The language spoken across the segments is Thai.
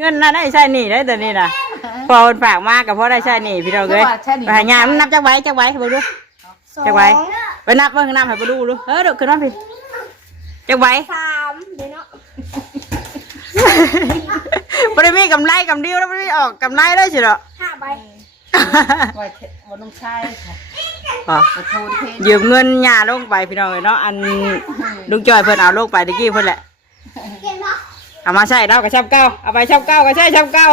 เงินน่ะได้ใช่หนี่ได้แต่นี่น่ะพอฝากมากับพ่อได้ใช่หนี่พี่น้องเลยไปหางานนับจักไว้บ่ดูจักไว้ไปนับเบิ่งนับให้บ่ดูดูเดูขึ้นมาพี่จักไว้3เดี๋ยวเนาะบ่ได้มีกำไรกำดิ้วแล้วบ่ได้ออกกำไรเลยสิเนาะ5 ใบวันน้องชายยืมเงินย่าลงไปพี่น้องเนาะอันลุงจอยเพิ่นเอาลงไปตะกี้เพิ่นแหละเอามาใช้เรากับชับเก้าเอาไปชับเก้าก็ใช่ชับเก้า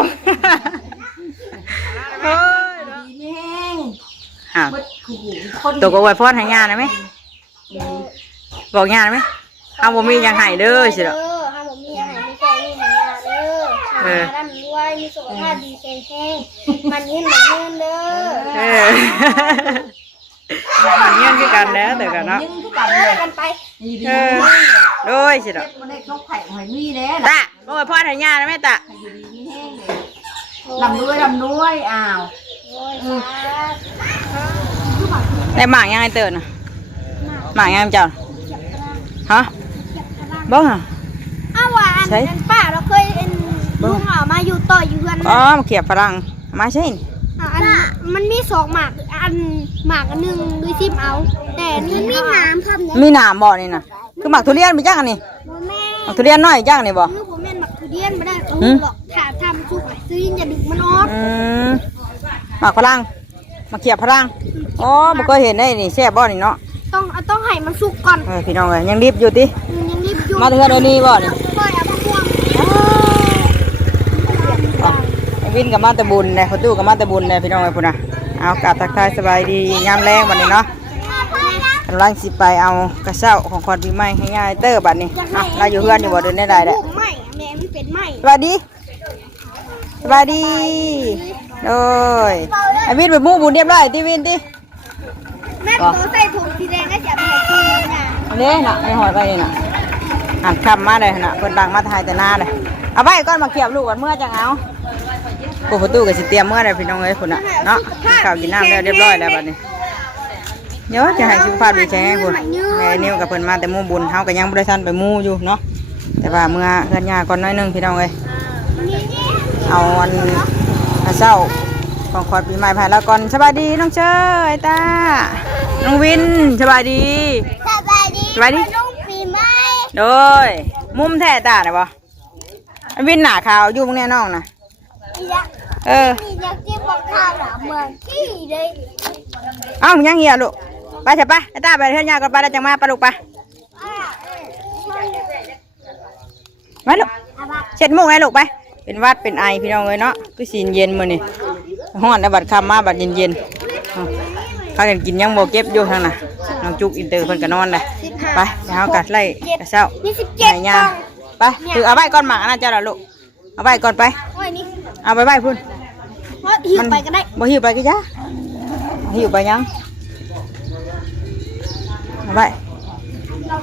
เฮ้ยดีแห้งตัวก็ไว้พอดให้ย่านะไหมบอกย่านะไหมเอาบ่มียังให้เด้อสิเนาะเอาบ่มียังให้มีแค่นี้ให้ย่าเด้อร่ำรวยมีสุขภาพดีแข็งแรงมันเงินเด้อมันเงี้ยคือกันแล้วแต่กันเนาะกันไปโดยสิเนาะตาโอ้ยพ่อทายาแล้วแม่ตาลำด้วยอ้าวได้หมากยังไงเตือนน่ะหมากยังเจ้าฮะบ้งอ่ะว่าอันป้าเราเคยลุงเอามาอยู่ต่ออยู่เพื่อนมาเขียบฝรั่งมาใช่อันมันมี2 หมากอันหมากอันนึงด้วยซิมเอาแต่นี่มีน้ำครับมีน้ำบ่อนี่นะคือหมากทุเรียนไปย่างนี่หมากทุเรียนน้อยย่างนี่บ่คือผมเป็นหมากทุเรียนไม่ได้หรอกถ้าทำซุปซื้อจะดึกมันออกหมากฝรั่งมาเขียบฝรั่งอ๋อบ่เคยเห็นได้นี่แซ่บบ่นี่เนาะต้องให้มันสุกก่อนพี่น้องเอ้ยยังรีบอยู่ติยังรีบอยู่มาเทื่อเดี๋ยวนี้บ่นี่วินกับมาตะบุญเลยประตูกับมาตะบุญเลยพี่น้องไอ้พุ่นนะเอากาบทักทายสบายดียามแรงวันนี้เนาะกำลังสิไปเอากระเช้าของขวัญปีใหม่ให้ง่ายเตอร์บัดนี้เราอยู่เพื่อนอยู่บ่เดินได้ได้แหละไม่แม่มันเป็นไม่สวัสดีโอ้ยไอ้วินไปมู่บุญเรียบร้อยที่วินที่แม่ตัวใส่ถุงสีแดงก็จะไปกินนะนี่น่ะไม่หอยไปนี่น่ะหันคำมาเลยน่ะเพิ่นดังมาถ่ายแต่หน้าเลยเอาไปก้อนมาเขียบลูกก่อนเมื่อจังเอาประตูก็สิเตรียมเมื่อไรพี่น้องเอ้ยคุณน่ะเนาะข้าวกินน้ำแล้วเรียบร้อยแล้วบัดนี้เดี๋ยวจะให้สุขภาพดีแข็งแรงคุณแม่นิ้วกับเพิ่นมาแต่มู่บุญเฮาก็ยังบ่ได้ทันไปมู่อยู่เนาะแต่ว่าเมื่อเฮือนยาก่อนน้อยนึงพี่น้องเอ้ยเอาวันเช้าของขวัญปีใหม่ผ่านแล้วก่อนสบายดีน้องเชยตาน้องวินสบายดีน้องปีใหม่โดยมุมแท้ตาน่ะบ่วินหน้าขาวอยู่ตรงนี้น้องน่ะอยากกินบอกข้าวหนาเหมือนที่เลยยังเหี้ยลูกไปเถอะไปไอ้ตาไปเฮือนยาก่อนไปแล้วจังมาปะลูกไปมาลูกเช็ดมุ้งให้ลูกไปเป็นวัดเป็นไอพี่น้องเลยเนาะคือสีเย็นมื้อนี่ฮ้อนแล้วบัดค่ำมาบัดเย็นพากันกินยังบ่เก็บอยู่ทางน่ะน้องจุกอินเตอร์เพิ่นก็นอนเลยไปเฮากัดไล่กระเช้าไล่ยาไปถือเอาไว้ก่อนหมากนะเจ้าล่ะลูกเอาไว้ก่อนไปเอาไปพุ่นหิวไปก็ได้บ่หิวไปก็จ้าหิวไปยังเอาไป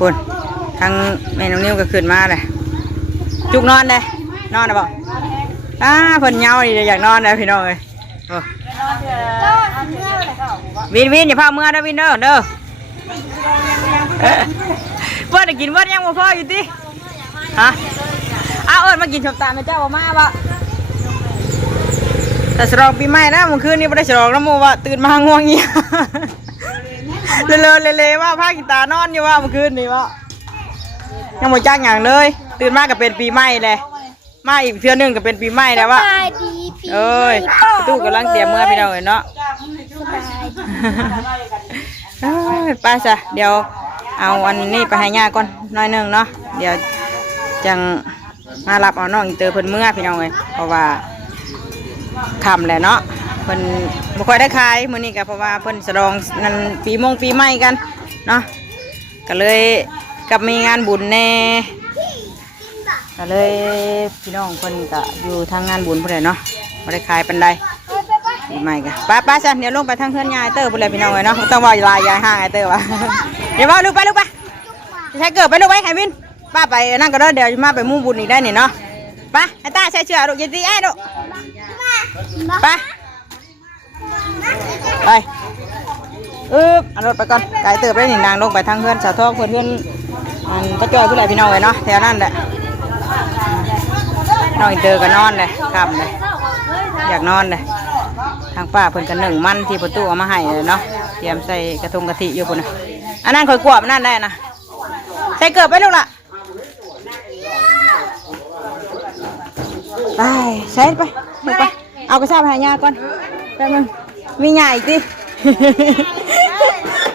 พุ่นทางแม่น้องนิ้วก็ขึ้นมาเลยจุกนอนเลยนอนนะบ่เพิ่นเหงาดิอยากนอนเลยพี่น้องเอ้ยวินอย่าพาเมื่อเด้อวินเด้อเพิ่นกินเพิ่นยังบ่พออยู่ติฮะเอาเอิ้นมากินชมตาแม่เจ้าบ่มาบ่แต่ฉลองปีใหม่นะเมื่อคืนนี้ไม่ได้ฉลองแล้วโมว่าตื่นมาง่วงเงี้ยเลยว่าผ้ากีตาร์นอนอยู่ว่าเมื่อคืนนี้ว่ายังไม่จ้างอย่างเลยตื่นมาก็เป็นปีใหม่เลยมาอีกเทื่อนึงก็เป็นปีใหม่แล้วว่าเอ้ยตู้กำลังเตรียมเมื่อพี่น้องเนาะไปซะเดี๋ยวเอาวันนี้ไปให้ย่าก่อนน้อยนึงเนาะเดี๋ยวจังมารับเอาน้องอีเตอร์เพิ่นเมื่อพี่น้องเลยเพราะว่าทำแหละเนาะเพิ่นบ่ค่อยได้ขายมื้อนี้ก็เพราะว่าเพิ่นฉลองนั่นปีใหม่กันเนาะก็เลยกับมีงานบุญแน่ก็เลยพี่น้องเพิ่นก็อยู่ทางงานบุญพุ่นแหละเนาะบ่ได้ขายปานใดปีใหม่ก็ไปซะเดี๋ยวลงไปทางเฮือนยายเตอร์พุ่นแหละพี่น้องเอ้ยเนาะต้องว่าลายยายห้างไอ้เตอร์ว่าเดี๋ยวว่าลูกไปใช้เกิดไปลูกไปให้วินป้าไปนั่งก็ได้เดี๋ยวมาไปมุ่งบุญอีกได้นี่เนาะไปไอ้ตาใช้เชือกลูกอย่าตีไอ้ลูกไปเอารถไปก่อนไกลเติบได้หนึ่งนางลงไปทางเพื่อนสาวทองเพื่อนป้าจอยผู้ใหญ่พี่น้องเลยเนาะแถวนั่นแหละ น้องอินเตอร์ก็นอนเลยค่ำเลยอยากนอนเลยทางป้าเพิ่นกันหนึ่งมันที่ประตูเอามาให้เลยเนาะเตรียมใส่กระทงกะทิอยู่พุ่นนะอันนั้นคอยกวบนั่นได้นะใส่เกือบไปลูกละไปใส่ไปลูกไปเอากระชากไปหายาก่อนแป๊บนึงมีหยาอีกดิ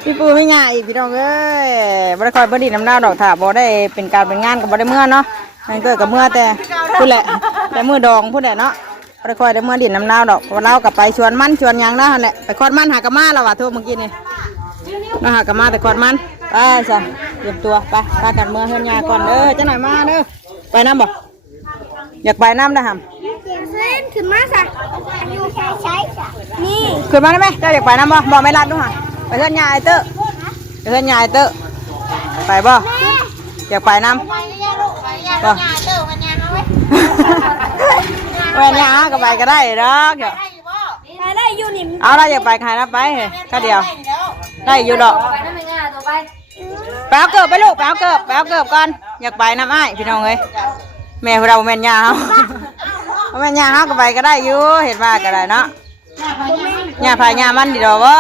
พี่ปูไม่ง่ายอีกพี่น้องเอ้ยบริคอยบดีน้ำหน้าดอกถาบอได้เป็นการเป็นงานกับบได้เมื่อเนาะมันเกิดกับเมื่อแต่พูดแหละแต่เมื่อดองพูดแหละเนาะบริคอยได้เมื่อดินน้ำหน้าดอกวันเรากับไปชวนมันชวนยังนะแหละไปคอดมันหากระมาเราว่ะทั่วเมื่อกี้นี่เราหากระมาแต่คอดมันไปจ้ะเตรียมตัวไปพากันเมื่อเฮือนยาก่อนเด้อจะหน่อยมาเด้อไปน้ำบ่อยากไปน้ำได้หำ เส้นขึ้นมาสักอยู่ใช้นี่ ขึ้นมาได้ไหมเจ้าอยากไปน้ำบ่บอกไม่รัดด้วยค่ะไปเฮือนยาไอเตอร์ไปเฮือนยาไอเตอร์ไปบ่อยากไปน้ำ ไปเนี่ยลูกไปเนี่ยไปเนี่ยเด้อไปเนี่ยเอาไว้ ไปยาก็ไปก็ได้ดอกเดี๋ยว ไปได้อยู่นี่ เอาละอยากไปใครนะไปแค่เดียวได้อยู่ดอก ไปนั่นไม่ง่ายตัวไป ไปเอาเกิบไปลูกไปเอาเกิบก่อนอยากไปน้ำอ้ายพี่น้องเอ้ยแม่เราแม่นยาเขาแม่นยาเขาก็ไปก็ได้อยู่เห็นว่าก็ได้เนาะยาพายามันดีดอกวะ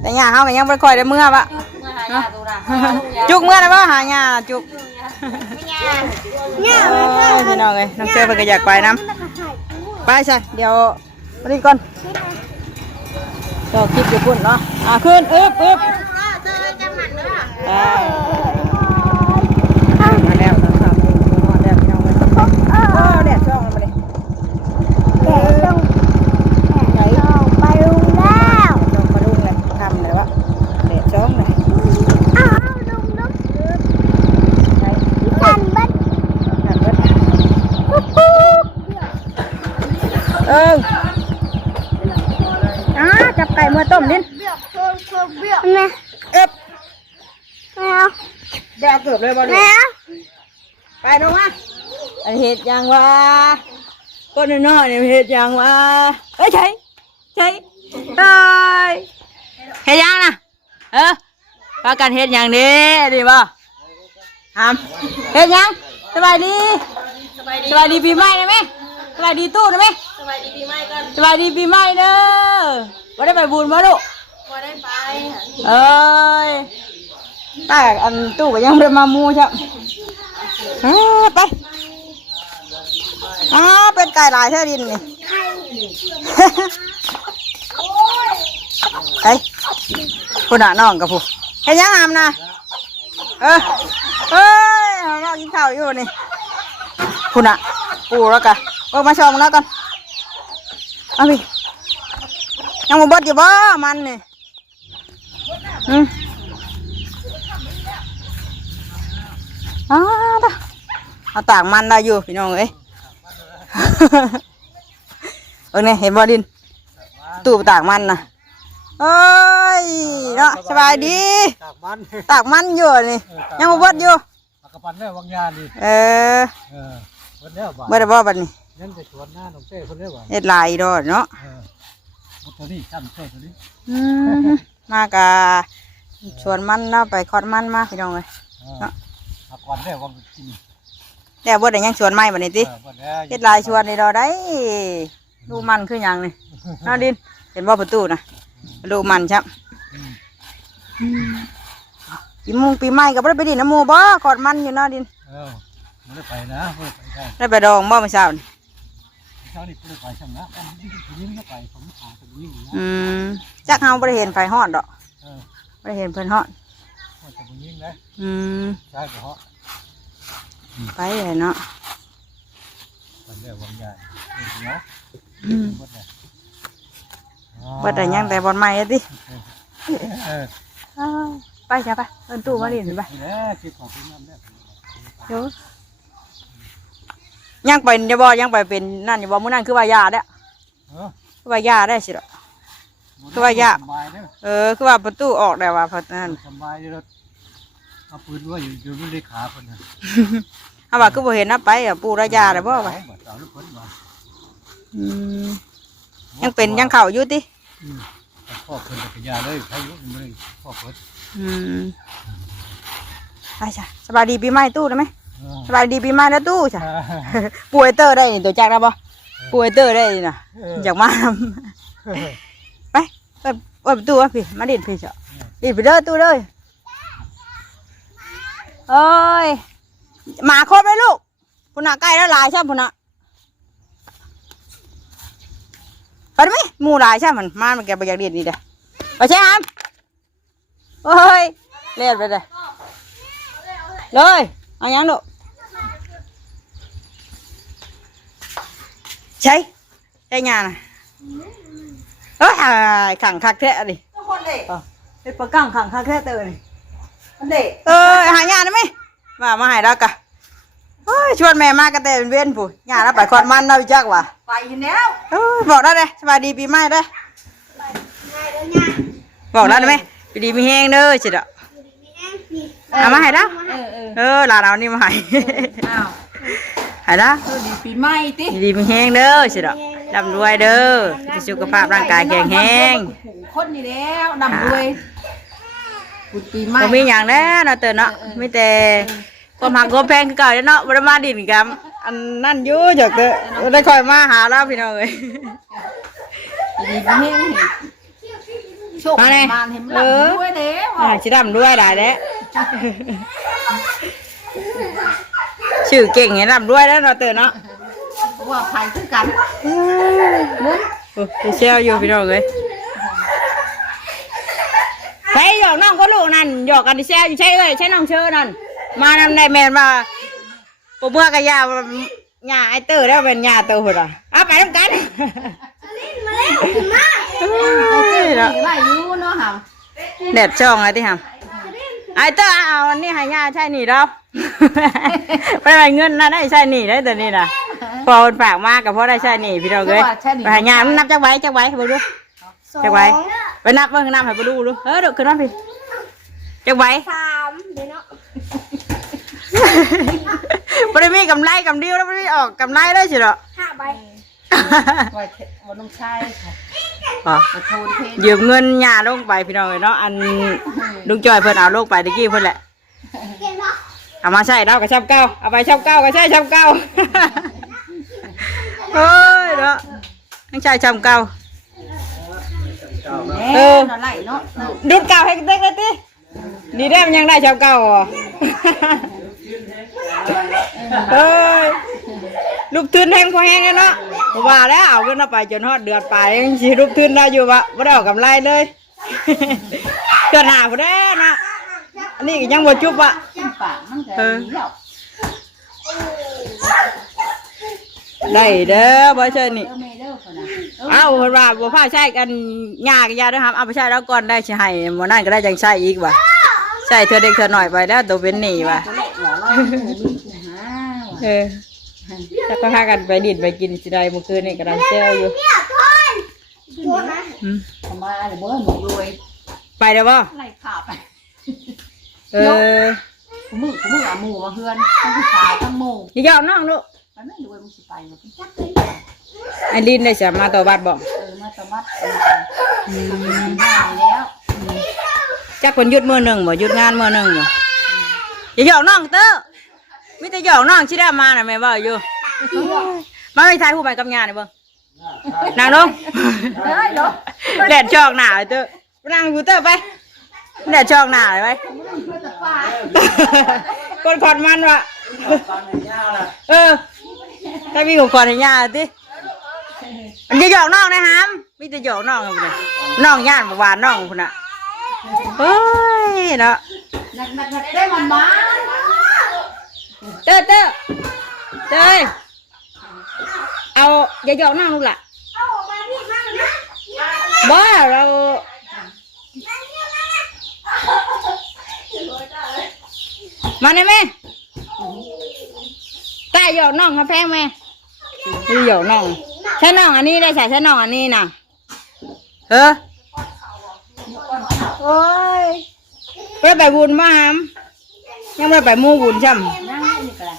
แต่ยาเขาก็ยังไม่ค่อยได้เมื่อวะจุกเมื่อนะวะหายาจุกพี่น้องเอ้ยน้องเชื่อเพิ่นก็อยากไปน้ำไปใช่เดี๋ยวไปดีก่อนต่อคลิปอยู่พุ่นเนาะขึ้นอึ๊บได้มาแล้วนะครับมาแล้วพี่น้องเลยแดดช่องมาเลยไปลุงแล้วช่องมาลุงเลยทำเลยวะแดดช่องเลยจับไก่เมื่อต้มนิด เบี้ยแม่ เอ๊บ แม่ เดี๋ยวเกือบเลยบอล แม่ ไปลงมาอันเห็ดยังวะก้นน้อยเนี่ยเห็ดยังวะเอ้ยใช่ตายเห็ดยังนะพากันเห็ดยังดีดีป่ะทำเห็ดยังสบายดีปีใหม่ได้ไหมสบายดีตู้ได้ไหมสบายดีปีใหม่เด้อว่าได้ไปบุญมั้ยลูกว่าได้ไปเอ้ยแต่อันตู้ก็ยังไม่ได้มามูใช่ไปเป็นไก่ลายเท่าดินนี่ไอ้คุณน่ะน้องกับผู้เห็นยังงามนะเฮ้ยน้องกินข้าวอยู่นี่คุณน่ะปูแล้วกันมาชมแล้วกันเอาพี่ยังมาบดอยู่บ่มันนี่เอาต่างมันได้อยู่พี่น้องเอ้ยเนี่ยเห็นบ่ดินตู้ต่างมันนะเอ้ยเนาะสบายดีต่างมันอยู่นี่ยังมาบดอยู่กระปันได้วางยาดิคนเดียวบ้าน เมื่อไรบ่บัดนี้ ยังจะชวนหน้าน้องเต้คนเดียวบ้าน เฮ็ดลายดอกเนาะตัวนี้ชั้นเต้ตัวนี้ มากะชวนมันเนาะไปคอดมันมาพี่น้องเลยกระปันได้วางกิน แต่บ่ได้ยังชวนไม้บัดนี้ติเฮ็ดลายชวนนี่ดอกได้ดูมันคือหยังนี่เนาะดินเห็นบ่ประตูน่ะดูมันครับปีใหม่ก็บ่ได้ไปดินน้ำหมู่บ่คอดมันอยู่เนาะดินไม่ได้ไปนะไม่ได้ไปได้ไปดองบ่เมื่อเช้านี่ เช้านี่ไม่ได้ไปช่างนะยิ่งก็ไปผมหาตัวยิ่งจักเฮาบ่ได้เห็นไฟฮ้อนดอกบ่ได้เห็นเพิ่นฮ้อนตัวยิ่งนะใช่เพราะไปเลยเนาะมันเรียกวางยาเนาะบ่ได้ยังแต่บอลใหม่ติไปจ้ะไปเอิ้นตู้มาดินไปยังไปจะบ่ยังไปเป็นนั่นอยู่บ่มื้อนั้นคือว่ายาเด้อคือว่ายาได้สิดอกคือว่ายาคือว่าประตูออกได้ว่าเพราะนั้นสบายเลยเอาปืนว่าอยู่ในขาคนน่ะเอาว่าคือบ่เห็นนะไปปูระยาได้บ่ว่ายังเป็นยังเข้าอยู่ติพ่อเพิ่นจักรยานเลยใครอยู่บ่ได้พ่อเพิ่นไปจ้ะสบายดีปีใหม่ตู้ได้มั้ย สบายดีปีใหม่แล้วตู้จ้ะป่วยเตอร์ได้นี่ตัวจักแล้วบ่ป่วยเตอร์ได้นี่น่ะอยากมาไปเปิดประตูพี่มาดินพี่เจ้าดินไปเด้อตู้เลยเอ้ยหมาครบเลยลูกพุ่นน่ะใกล้แล้วหลายใช่พุ่นน่ะไปไหมหมู่หลายใช่มันมามันแกไปอยากดินนี่เด้อไปใช่ฮัมเฮ้ยเล่นไปเลยเลยเอายังลูกใช่งานน่ะเอ้ยขังคักแท้ดิ คนเด็ก เป็นประกังขังคักแท้เตอนี่ คนเด็ก หางานได้ไหมมาให้แล้วกะเฮ้ยชวนแม่มากระเตเป็นเว้นผู้งานแล้วไปควันมันเราจักว่ะ ไปอยู่แล้ว บอกได้เลยสบายดีปีใหม่ได้บอกได้ไหมปีดีมีแห้งเด้อจิตอ่ะเอามาให้แล้วหลานเอานี่มาให้ อ้าว ให้แล้ว ดีปีใหม่ติ ดีมีแห้งเด้อจิตอ่ะร่ำรวยเด้อสุขภาพร่างกายแข็งแรง คนนี่แล้วนำด้วยบุญปีใหม่ บ่มีอย่างแน่เนาะเตอเนาะมีแต่ความหักความแพงคือเก่าเนาะบ่ได้มาดินกันอันนั่นอยู่จักเตอได้ค่อยมาหาเราพี่น้องเอ้ย ดีปีเฮงโชคมาเห็นหลังด้วยเด้อ สิร่ำรวยได้แหละชื่อเก่งให้ร่ำรวยแล้วเนาะเตอเนาะ ว่าใครคือกัน โอ้ไปเชี่ยวอยู่พี่น้องเอ้ยใช่หยอกน้องก็ลูกนั่นหยอกกันดิเชี่ยวอยู่ใช่เอ้ยใช่น้องเชิญนั่นมานำในแมนมาปเมื่อกะยาหญ้าไอเตอร์แล้วเป็นหญ้าเตอร์พุ่นอ่ะเอาไปทำกัน มาแล้วมา ไล่ยูเนาะค่ะ แดดช่องอะไรที่ทำไอเตอร์เอาอันนี้ให้หญ้าใช่หนีเราไปไหนเงินนะได้ใช่หนีได้แต่นี่นะพอฝากมากกับพ่อได้ใช่หนีพี่น้องเอ้ยไปหาหญ้านับจักไว้ไปดูจักไว้ไปนับเมื่อนับให้ไปดูดูเดี๋ยวขึ้นมาพี่จักไว้ 3เดี๋ยวเนาะ ไม่ได้มีกำไรกำเดียวแล้วไม่ได้ออกกำไรได้สิหรอ 5ใบ ว่าน้องชายค่ะ อ๋อ มาโทนเพลง ยืมเงินหญ้าลงไปพี่น้องเนาะอันลุงจอยเพิ่นเอาลงไปตะกี้เพิ่นแหละ เก่งเนาะ เอามาใช้เรากับชับเก้าเอาไปชับเก้าก็ใช้ชับเก้าเฮ้ยเนาะยังใช้ชับเก้า เออไล่เนาะ ดูดเก้าให้เด็กเลยติดีได้มันยังได้ชับเก้าอ่ะเฮ้ยลูกทุนแห้งพอแห้งเลยเนาะว่าแล้วเอาเงินเอาไปจนฮอดเดือนไปยังสิลูกทุนได้อยู่วะไม่ได้ออกกำไรเลยเดือนหน้าบ่ได้นะอันนี้ก็ยังบ่จุบอ่ะ ปากมันจะดีแล้ว ได้เด้อบ่ใช่นี่ เมเดอร์คนน่ะ เอาเพิ่นว่าบ่พาใช้กันยากยาเด้อครับเอาไปใช้แล้วก่อนได้สิให้บ่นั่นก็ได้จังใช้อีกว่ะใช้เทื่อเด็กเทื่อน้อยไปแล้วตัวเป็นหนี้ว่ะ ตัวเล็กเหรอเราไม่มีปัญหา ถ้าก็พากันไปดินไปกินสิได้เมื่อคืนนี่ก็ได้เซลอยู่ ตัวนะ ทำมาเลยเบิ้ลหนูรวย ไปเด้อบ่ ไล่ขาไป เออ มือเอาหมูมาเฮือนทั้งผู้ชายทั้งหมู อย่ายอมน้องลูก มันไม่รวยมึงสิไปหรอกจัก ไอ้ลินได้สิมาต่อบัดบ่ มาตะมัดแล้ว จักเพิ่นหยุดมื้อหนึงบ่หยุดงานมื้อหนึงบ่อย่ายอมน้องเต้อมีแต่หยอกน้องสิได้มาน่ะแม่เว้าอยู่มาไปถ่ายรูปไปกับย่านี่เบิ่งนั่งลง เฮ้ยเนาะ แดดชอกหนาเลยเต้อนั่งอยู่เต้อไปแดดชอกหนาเลยไปคนขอดมันวะถ้ามีของขอดให้ยาติมันจะหยอกน้องนะฮามมีแต่หยอกน้องเลยน้องย่านหวานน้องคุณน่ะเฮ้ยเนาะ หนักได้มันมา เต้อเอาอย่าหยอกน้องลูกล่ะ เอาออกมาพี่มั่งนะ บ้าเรามาได้ไหมตาหยอกน้องเขาแพงไหมไม่หยอกน้องใช่น้องอันนี้ได้ใส่ใช่น้องอันนี้น่ะโอ้ยไม่ได้ไปบุญมาหามยังไม่ได้ไปมู่บุญช่ำ นั่งนี่ก็ได้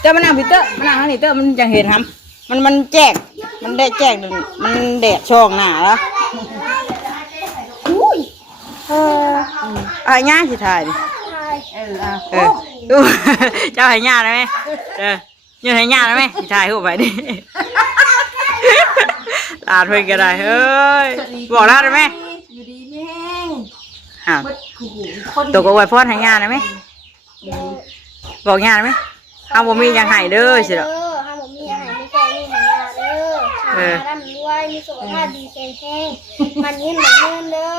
เจ้ามันนั่งพิเตอร์มันนั่งข้างนี้เตอร์มันจะเห็นครับมันแจกมันได้แจกหนึ่งมันแดดช่องหนาแล้วง่ายสิถ่ายดิ ใช่ เออดูเจ้าให้ญาติได้ไหมยืนให้ญาติได้ไหมสิถ่ายรูปไปดิลาดเพิ่นก็ได้เฮ้ยบอกลาดได้ไหม อยู่ดีแม่ง อ้าว คน ตกเอาไว้พอดให้ญาติได้ไหมบอกญาติได้ไหมเอาบ่มีหยังให้เด้อสิ เด้ ดอก อห้ามมีอาหารมีแกงมีหนังยาเด้อหาร่ำรวยมีสุขภาพดีแข็งแรงมันยืนมันยืนเด้อ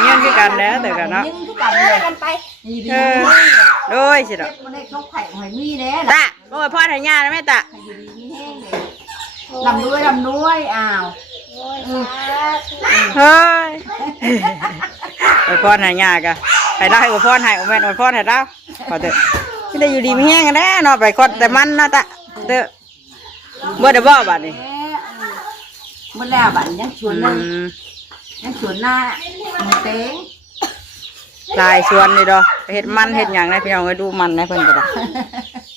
เงี้ยคือกันแล้วแต่กันเนาะ ยิ่งทุกกันเลย กันไป อยู่ดี โดยสิดอก มันได้ชกไข่หอยมีเด้ ตาบ่ไว้พอดให้ญาติได้ไหมตา อยู่ดีมีแห้งเลยลำด้วยอ้าว โอ้ยสาธุ เฮ้ยไว้พอดให้ญาติกะให้ได้ไว้พอดให้แม่นไว้พอดให้เราขอเถอะสิได้อยู่ดีมีแห้งกันแน่เนาะไปกดแต่มันนะตาเด้อบ่ได้บ่บัดนี้ มันแล้วบัดยังชวน อื นึง ม ยังชวนหน้ามือเต้ง ลายชวนนี่ดอกเฮ็ดมันเฮ็ดหยังได้พี่น้องเอ้ยดูมันได้เพิ่นก็ได้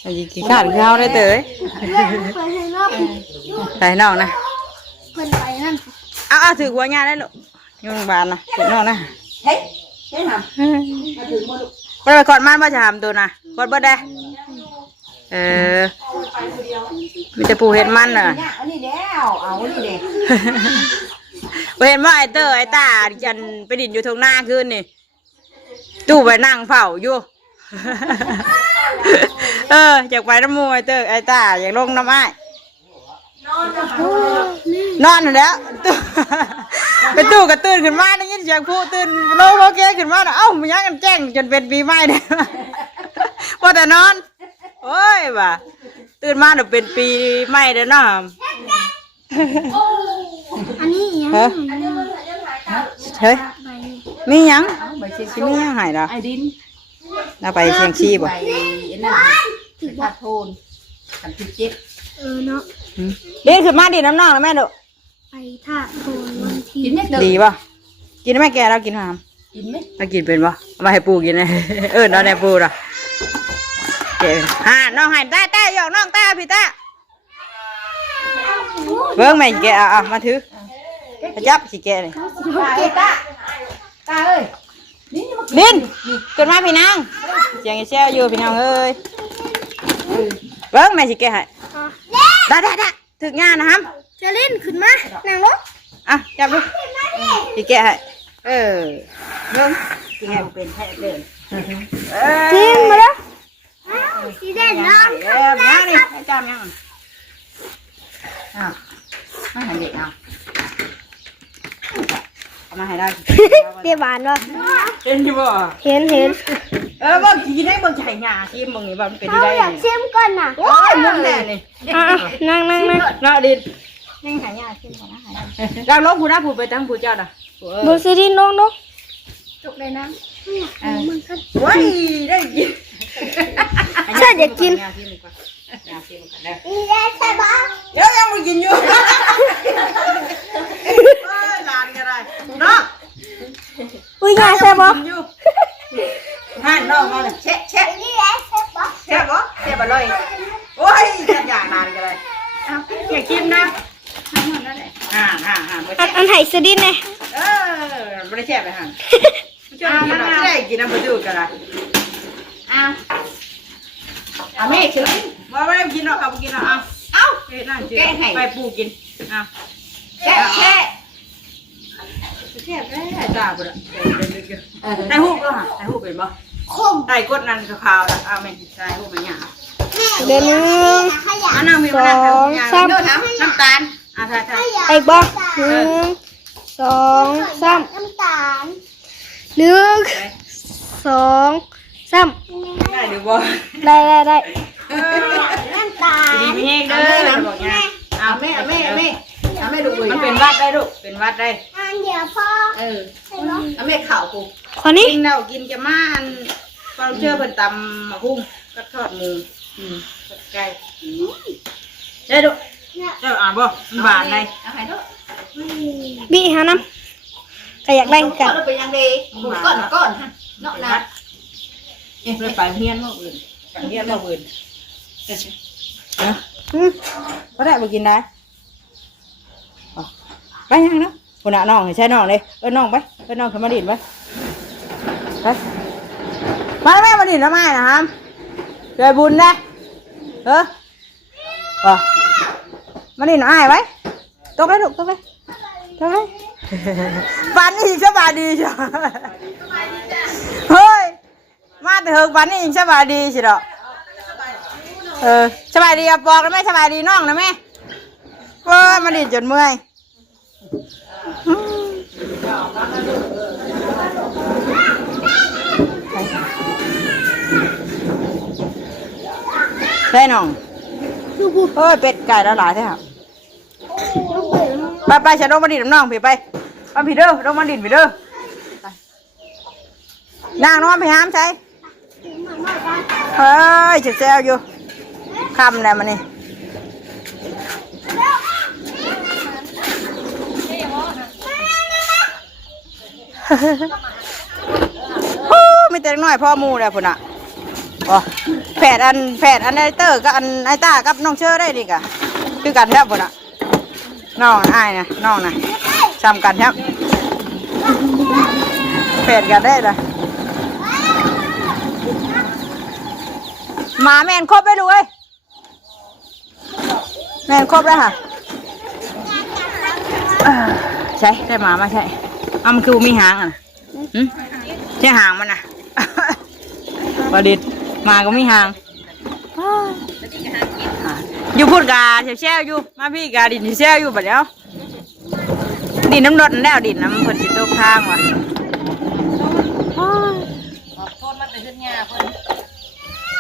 อันนี้ขี้ขาดคือเฮาได้เตย เพิ่นให้รอบ ไปน้องนะ เพิ่นไปนั่น เอาถือหัวญาได้ลูกอยู่โรงพยาบาลนะถือน้องนะ เฮ้ยเฮ้ยทำมาถึงมาลูก บ่ไปกอดมันบ่จะทำตัวนะกอดบ่ได้มีแต่ปูเฮ็ดมันน่ะ เอานี่เด้เอานี่เด้ บ่เห็นว่าไอ้เตอไอ้ตาจันไปดินอยู่ทางหน้าคืนนี่ตู้ไปนั่งเฝ้าอยู่ อยากไปน้ำมูไอ้เตอไอ้ตาอยากลงน้ำอ้ายนอนนั่นแหล้วตู้ ไปตู้ก็ตื่นขึ้นมาได้ยินเสียงผู้ตื่นโลโอเคขึ้นมาเอ้ามันยังกันแจ้งจนเป็นปีใหม่เนี่ย ว่าแต่นอนโอ้ยว่ะตื่นมาเดี๋ยวเป็นปีใหม่เด้อเนาะ อันนี้ยัง เฮ้ยมีหยัง ใบเชียง สิมีหยังใหายล่ะ ไอ้ดิน เราไปเชียงชีบ่ ใบนั่นถือผ้าโทนกันที่เจ็บ เนาะ เดินขึ้นมาดิน้ำนองแล้วแม่ดุ ไปท่าโคนวันที่ กินไหมเด้อ ดีป่ะกินไหมแกเรากินหาม กินไหม เรากินเป็นป่ะเอามาให้ปูกินนะ นอนในปูล่ะเก๋น้องใหายตาหยอกน้องตาพี่ตาเบิ้งแม่แกเอามาถือจับสิแกเลย ตาเอ้ยนี่มา ดินขึ้นมาพี่นางเสียงแซวอยู่พี่นางเอ้ยเบิ้งแม่สิแกให้ได้ถึกงานนะครับ จะเล่นขึ้นมานั่งลง อ่ะจับดูสิแกให้เบิ้ง กินไงเป็นแค่เดิน กินมาแล้วสีแดงน้ำ มาดิจับยัง อ้าวไม่หันเด็กเอา เอามาให้ได้ เดี๋ยวหวานวะ เห็นอยู่บ่ เห็น บ่กินได้บ่ใช่หญ้าชิมบ่นี่บ่มันเป็น เขา ได้ อยากชิมก่อนน่ะ โอ้ยมึงแน่นี่ นั่ง เนาะดินยังหายาชิมก่อนนะหายเราลบผู้นะผู้ไปตั้งผู้เจ้าน่ะ ดูสิดิน้อง จุกเลยนะ โอ้ยได้กิน ฉันอยากกิน หญ้าชิมก่อนหญ้าชิมก่อนเด้อ นี่ได้ใช่ปะ เดี๋ยวยังบ่กินอยู่ลานก็ได้เนาะ อุ้ยยายใช่ปะ หันน้องมาเลยเชะ นี่ได้ใช่ปะ แซ่บบ่แซ่บอร่อยโอ้ยแซ่บอย่างนานกันเลยเอาอย่ากินนะนั่นแหละไม่ใช่ อันไห่สดินไง ไม่ได้แซ่บเลยฮะไม่ได้กินน้ำปลาดูกันละ เอาแม่เฉย ว่าไม่ได้กินหรอกเอาไปกินหรอกเอานั่นสิไปปูกินเอา แช่แช่ แซ่บได้จ้าบุตรได้หูก็ฮะได้หูเป็นบ่ได้กดนั่นขาวๆเอาแม่ได้หูมันหยา เดี๋ยวนึง น้ำมีมันน้ำตาลใช่ ไอ้บอ1 2 3น้ำตาล1 2 3 ได้หรือบ่ ได้น้ำตาล ดีมีแห้งเด้อบอกไง เอาแม่ดูเลย มันเป็นวัดได้ลูกเป็นวัดได้ อันเดียวพ่อ เอาแม่ข่าวกู คนนี้ กินแล้วกินจะมาอันความเชื่อเพิ่นตำมะพุ่งกับทอดหมูไก่ได้ลูกเจ้าอ่านบ่มันหวานได้ เอาให้ด้วย บีหาน้ำก็อยากได้กัน เราเป็นยังไงก้อนฮะเนาะนะ เพื่อไปเฮียนบ่อื่นไปเฮียนบ่อื่นก็ได้บ่กินได้ไปยังเนาะคนน่ะน้องให้ใช้น้องเลยน้องไปน้องขึ้นมาดินไป เฮ้ยมาแม่มาดินทำไมนะครับเจอบุญได้มาดินอ้ายไว้ตกเลยลูกตกเลยปันนี่สบายดีจ้ะเฮ้ยมาแต่เฮิงปันนี่สบายดีสิดอกสบายดีอ่ะบอกแล้วแม่สบายดีน้องนะแม่มาดินจนเมื่อยใช่น้องเป็ดไก่ละหลายใช่ไหมไปฉันลงมาดินน้องพี่ไปพี่เด้อลงมาดินพี่เด้อนางน้องไปห้ามใช่เฮ้ยเจ็บแซวอยู่คำแล้วมันนี่ไม่แต่น้อยพ่อมูเลยพุ่นอ่ะแผดอันไอเตอร์กับอันไอต้ากับน้องเชื่อได้ดิกะคือกันแทบพุ่นอ่ะน้องอ้ายนะน้องนะซ้ำกันแทบแผดกันได้เลยหมาแมนครบได้ดูเว้ยแมนครบแล้วค่ะใช่ได้หมามาใช่มันคือมีหางอ่ะใช่หางมันอ่ะประดิษฐ์มาก็มีหางอยู่พูดกาเชี่ยวอยู่มาพี่กาดินเชี่ยวอยู่แบบแล้วดินน้ำรดแล้วดินน้ำผลสิตกทางว่ะ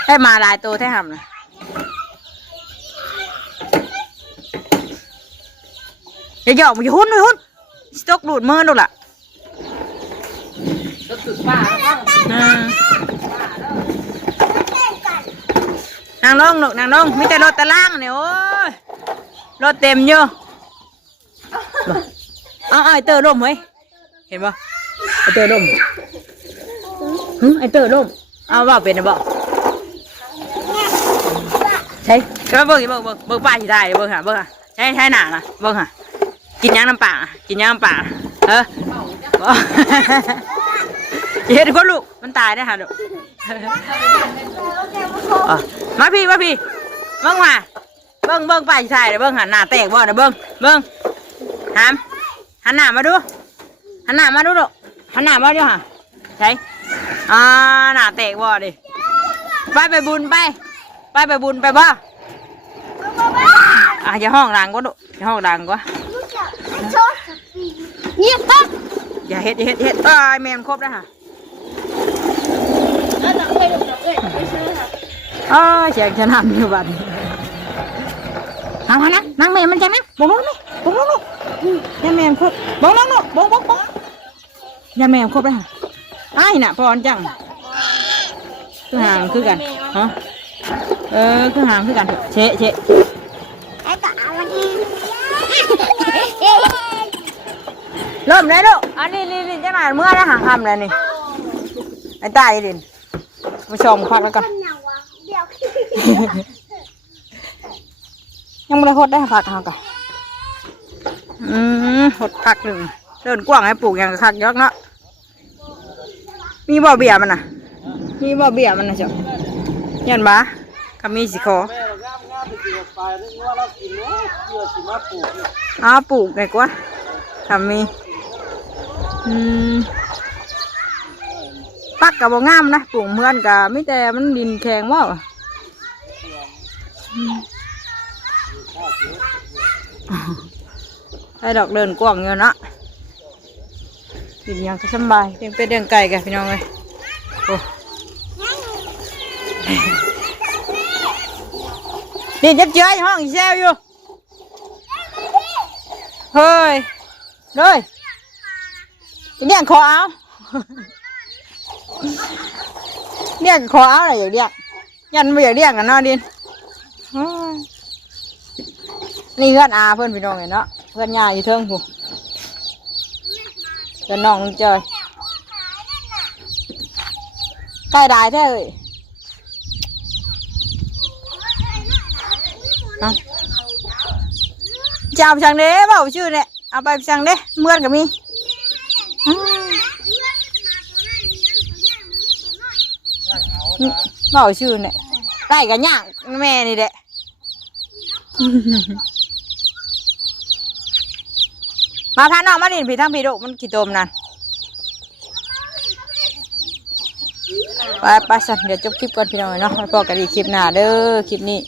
ให้มาลายตัวแท้หำนะอย่าหยอกอย่าหุ้นเลยหุ้นสต๊อกดูดมือดูล่ะนางลงหนูนางลงมีแต่รถตะล่างเนี่ยโอ้ยรถเต็มเยอะไอเตอร์ร่มเฮ้ยเห็นปะไอเตอร์ร่มไอเตอร์ร่มเอาว่าเป็นนะบอกใช่ก็เบิ่งป้าที่ได้เบิ่งค่ะใช่หนานะเบิ่งค่ะกินย่างน้ำปลาเห็นคนลูกมันตายได้ค่ะลูกมาพี่เบิ่งมาเบิ่งป้าที่ได้เบิ่งหันหน้าแตกบ่เดี๋ยวเบิ่งหันหน้ามาดูลูกหันหน้ามาดูค่ะใช่หน้าแตกบ่ดิไปบุญไปบ่อย่าห้องดังก็ดุอย่าห้องดังก็เงียบปั๊บอย่าเฮ็ดแมนครบแล้วค่ะเสียงฉันทำอยู่บัดมานะนั่งแม่มันจังนะบ่งลูกอย่าแมนครบบ่งลูกบ่งอย่าแมนครบแล้วค่ะไอ้น่ะพรจังคือห่างคือกันฮะคือห่างคือกันเชะเริ่มเลยลูกอันนี้จะหน่อยเมื่อได้ห่างคำเลยนี่ไอ้ตายดินมาชมพักแล้วกันยังไม่ได้หดได้พักเอากันหดพักหนึ่งเดินกว้างให้ปลูกอย่างคักยกเนาะมีบ่อเบี้ยมันนะจ๊ะยันบ้าก็มีสิคอปลูกไงกว่าทำมีปักกับบ่งามนะปลูกเหมือนกับไม่แต่มันดินแข็งว่าให้ดอกเดินกว้างเยอะนะดินยังสบายยังเป็นเรื่องไก่กันพี่น้องเลยโอ้นี่ยับเจือห้องอีเซลอยู่เฮ้ยเลยเรียกขอเอาอะไรอย่างเรียกยันไม่อยากเรียกกันเนาะดินนี่เพื่อนอาเพื่อนพี่น้องเนาะเพื่อนยาอยู่เทิงผู้เพื่อนน้องเจอใกล้ได้แท้เลยจะเอาไปสั่งเด้เปล่าชื่อเนี่ยเอาไปสั่งเด้เมื่อนกับมี เบาชื่อเนี่ยได้กันยากแม่นี่แหละมาพาน้องมาดินผีทั้งผีดุมันกี่ตัวมันนั่นไปสัตว์เดี๋ยวจบคลิปก่อนพี่น้องเนาะพอกันอีกคลิปหน้าเด้อคลิปนี้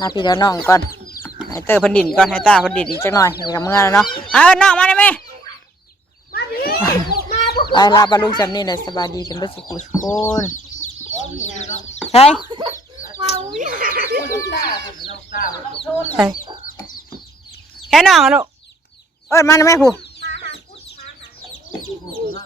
ลาพี่แล้วน้องก่อนให้เตอร์พันดินก่อนให้ตาพันดินอีกจักหน่อยให้กับเมื่อแล้วเนาะน้องมาได้ไหมไปลาบาลุงจำนี่เลยสบายดีเป็นบ้านสุขุมคนใช่ใช่แค่น้องอะลูกมาได้ไหมครู